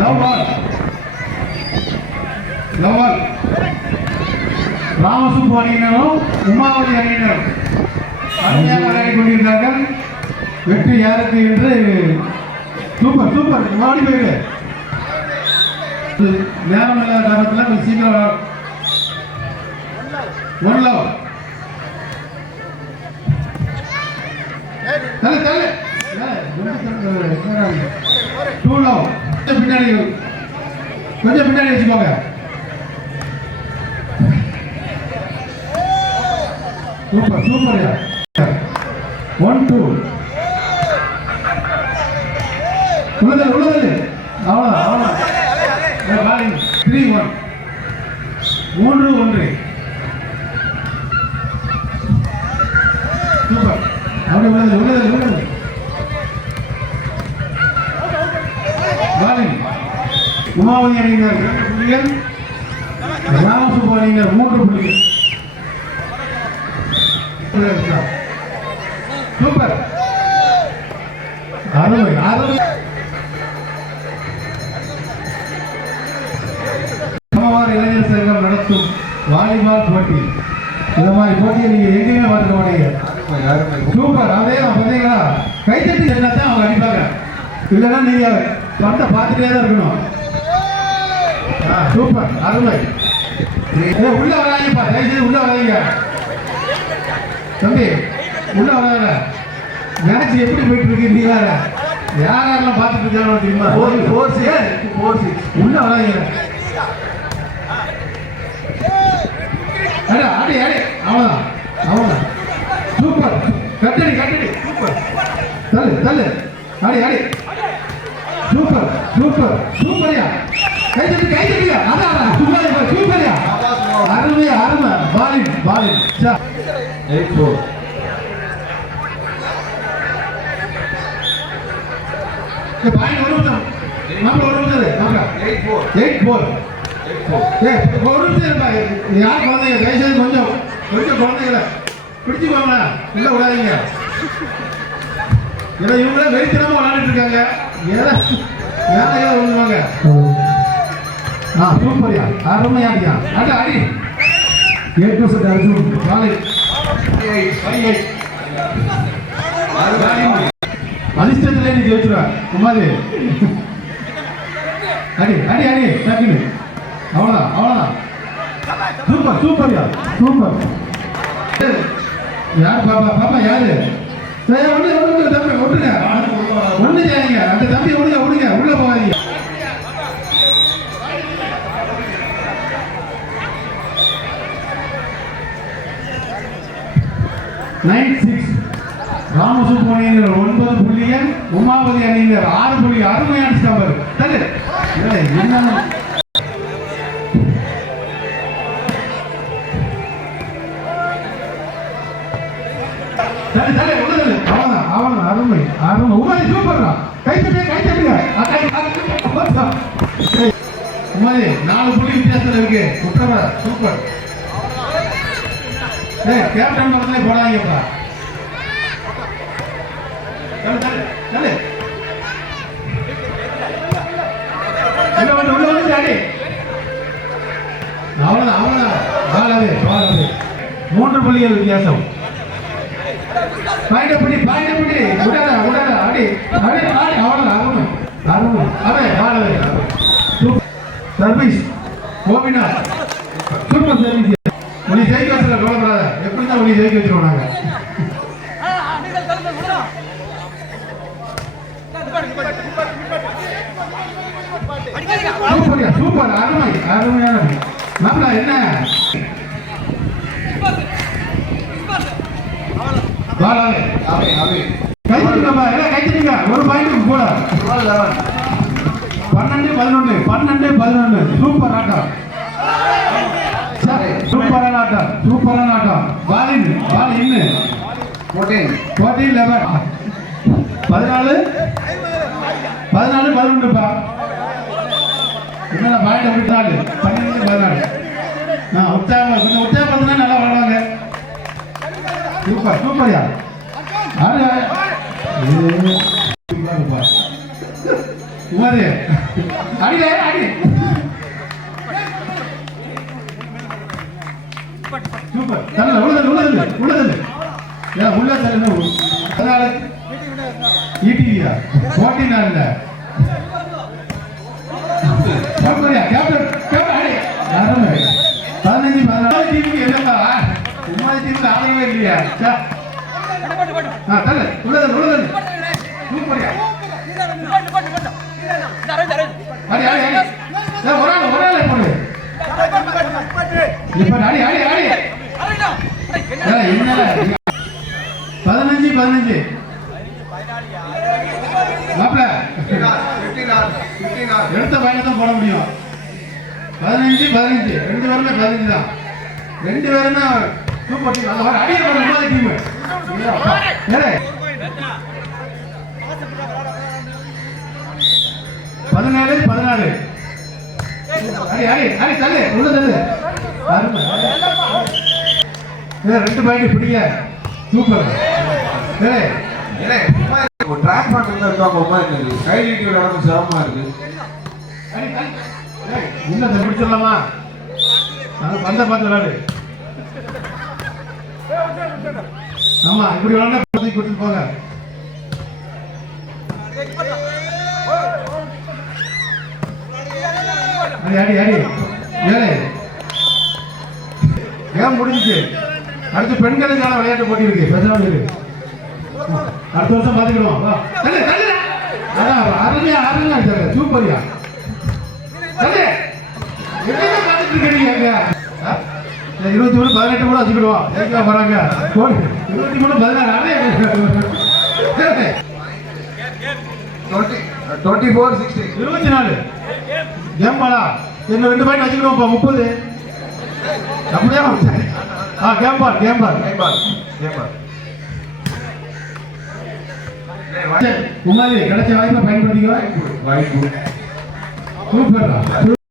Love பால் ராமசுப்பு அணியினரும் உமாவதி அணியினரும் அருமையாக விளையாடி கொண்டிருந்தார்கள். வெற்றி யாருக்கு என்று சூப்பர் சூப்பர். மாடி போயிடு நேரம் இல்லாத நேரத்தில் கொஞ்சம் சீக்கிரம் ஒன் லவ் தலை தலை டூ கொஞ்சம் பின்னாடி கொஞ்சம் பின்னாடி வச்சுக்கோங்க சூப்பர் சூப்பர் ஒன் டூ உள்ளதல் உள்ளதல் அவ்வளோ அவ்வளோ த்ரீ ஒன் மூன்று ஒன்று சூப்பர் அப்படி உள்ளது உள்ளது பாலிங் உமாவதி அணியினர் இரண்டு புள்ளிகள் ராமசுப்பு அணியினர் மூன்று புள்ளிகள் சூப்பர். அருமை அருமை. சமவார இளைஞர் சங்கம் நடத்தும் வாலிபால் போட்டி. இந்த மாதிரி போட்டியை நீங்க எங்கேயுமே பார்த்துக்க மாட்டீங்க. சூப்பர். அதே நான் பார்த்தீங்களா? கைத்தட்டி என்னத்தான் அவங்க அடிப்பாங்க. இல்லைன்னா நீங்க பந்த பார்த்துட்டே தான் இருக்கணும். சூப்பர் அருமை. உள்ள வராங்கப்பா தயவுசெய்து உள்ள வராங்க தம்பி உள்ள வராங்க மேட்ச் எப்படி போயிட்டு இருக்கு நீ வேற? யார் யாரெல்லாம் பார்த்துட்டு இருக்காங்க தெரியுமா? Four four six four six உள்ள வராங்க அட அடி அடி அவ்வளோதான் அவ்வளோதான் சூப்பர். கட்டடி கட்டடி. சூப்பர். தள்ளு தள்ளு. அடி அடி. Super super. சூப்பர்யா? கை தட்டி கை தட்டியா அதான் சூப்பர்யா அருமையா அருமை பாலின் பாலின். சா எயிட் ஃபோர் இந்த பாயிண்ட் ஒரு நிமிஷம். நம்ம ஒரு நிமிஷம் எயிட் ஃபோர் எயிட் ஃபோர் ஏ ஒரு நிமிஷம் இருப்பா. யார் குழந்தைங்க? தயவுசெய்து கொஞ்சம் கொஞ்சம் குழந்தைங்கள பிடிச்சுக்கோங்க விடாதீங்க. ஏன்னா இவங்களே வெறித்தனமா விளையாடிட்டு இருக்காங்க. ஏதா வேலை ஏதோ விழுவாங்க ஆ சூப்பரியா. சூப்பர்யா அருமையாடியா. அடி அடி. எயிட் பர்சன்ட் அர்ஜுன் காலை. ஃபைவ் நீ ஜெயிச்சுருவ. குமாரி அடி அடி அடி. டக்குனு அவ்வளோதான் அவ்வளோதான் சூப்பர் சூப்பர்யா. சூப்பர். யார் பாப்பா பாப்பா யாரு? சரி ஒன்று ஒன்று தம்பி ஒட்டுங்க. ஒன்று செய்யாதீங்க அந்த தம்பி விடுங்க நைன் சிக்ஸ் ராமசுப்பு அணியினர் ஒன்பது புள்ளிகள் உமாபதி அணியினர் ஆறு புள்ளி அருமையான ஸ்கம்பர் தள்ளு. என்ன? தள்ளு தள்ளு உள்ள தள்ளு. அவ்வளோதான் அருமை அருமை. உமாதி சூப்பர்ரா கை தட்டு கை தட்டுங்க. உமாதி நாலு புள்ளி வித்தியாசத்தில் இருக்கு. சூப்பர் ஏய் கேப்டன் பக்கத்துல போடாதீங்கப்பா. தள்ளு தள்ளு தள்ளு. உள்ள வந்து உள்ள வந்து அடி அவ்வளவுதான் அவ்வளவுதான். பாலாவே பாலாவே மூன்று புள்ளிகள் வித்தியாசம். பாயிண்ட் பிடி பாயிண்ட் பிடி விடாத விடாத. அடி அடி அடி. அவ்வளவுதான் அருமை அருமை. அவே பாலாவே சர்வீஸ் கோபினா சூப்பர் சர்வீஸ். உனி ஜெயிக்க வச்சுல கவலைப்படாத. எப்படி தான் உன்னை ஜெயிக்க வச்சிருவோம் நாங்க. சூப்பர்யா சூப்பர். அருமை அருமையான நம்மள என்ன? பாலாவே அவை அவை கை தட்டுங்கப்பா எல்லாம் கை தட்டுங்க ஒரு பாயிண்ட் கூட டுவெல் லெவன் பன்னெண்டு பதினொன்று பன்னெண்டு பதினொன்று சூப்பர் ஆட்டம் சரி, சூப்பரான ஆட்டம் சூப்பரான ஆட்டம் பாலின் பால் இன்னு ஃபோர்டீன் ஃபோர்டீன் லெவன் பதினாலு? பதினாலு பதினொன்றுப்பா என்னடா பாயிண்ட் விட்டாலு பன்னெண்டு பதினாலு. நான் உற்சாகம் கொஞ்சம் உற்சாகப்படுத்தினா நல்லா விளாடுவாங்க சூப்பர் சூப்பர்யா ஆறு உமாரு அடிலே அடி. சூப்பர் தரல உள்ளது உள்ளது உள்ளது ஏன் உள்ள தரல அதனால ஈடிவியா போட்டி நாள்ல கேப்டன்யா கேப்டன் கேப்டன் அடி. அருமை. பதினஞ்சு பதினாலு டீமுக்கு என்னப்பா? உமா டீமுக்கு ஆளவே இல்லையா? சே. ஆ தரல உள்ளது உள்ளது சூப்பர்யா. அடி அடி அடி. ஒரு ஆள் ஒரு ஆள் போடு இப்ப அடி அடி அடி ஏய், என்னடா இது? பதினஞ்சு பதினஞ்சு. எடுத்த பையனை தான் போட முடியும். பதினஞ்சு பதினஞ்சு. ரெண்டு பேருமே பதினஞ்சு தான். ரெண்டு பேருமே சூப்பர் போட டீம் பதினாலு. அடி அடி அடி தள்ளு. உள்ள தள்ளு. ரெண்டு பாயிண்ட் பிடிங்க சூப்பர் ட்ராக் பண்ணுறது சும்மா இரு. இருக்காங்க, உமா இருக்குது. கை நீட்டி விளையாடுறது சிரமமா இருக்கு. இன்னும் அடி. பிடிச்சிடலாமா அது பந்த பார்த்து விளாடு ஆமா இப்படி விளாண்டா பத்தி கொடுத்துட்டு போங்க அடி அடி அடி ஏழை ஏன் முடிஞ்சுச்சு? அடுத்து பெண்களுக்கான விளையாட்டு போட்டி இருக்கு பேசாம இருக்கு அடுத்த வருஷம் பார்த்துக்கிடுவோம். வா. அதான் அருமையா அருமையா இருக்காரு. சூப்பர்யா. இருக்கீங்க ஆ? இருபத்தி மூணு பதினெட்டு கூட வச்சுக்கிடுவோம். எதுக்காக போறாங்க? இருபத்தி மூணு பதினாறு டுவெண்ட்டி ஃபோர் சிக்ஸ்டி இருபத்தி நாலு. கேம்பாலா என்ன ரெண்டு பாயிண்ட் வச்சுக்கிடுவோம்ப்பா முப்பது. હા કેમ પર કેમ પર કુમારી કડચે વાઈફ ફેન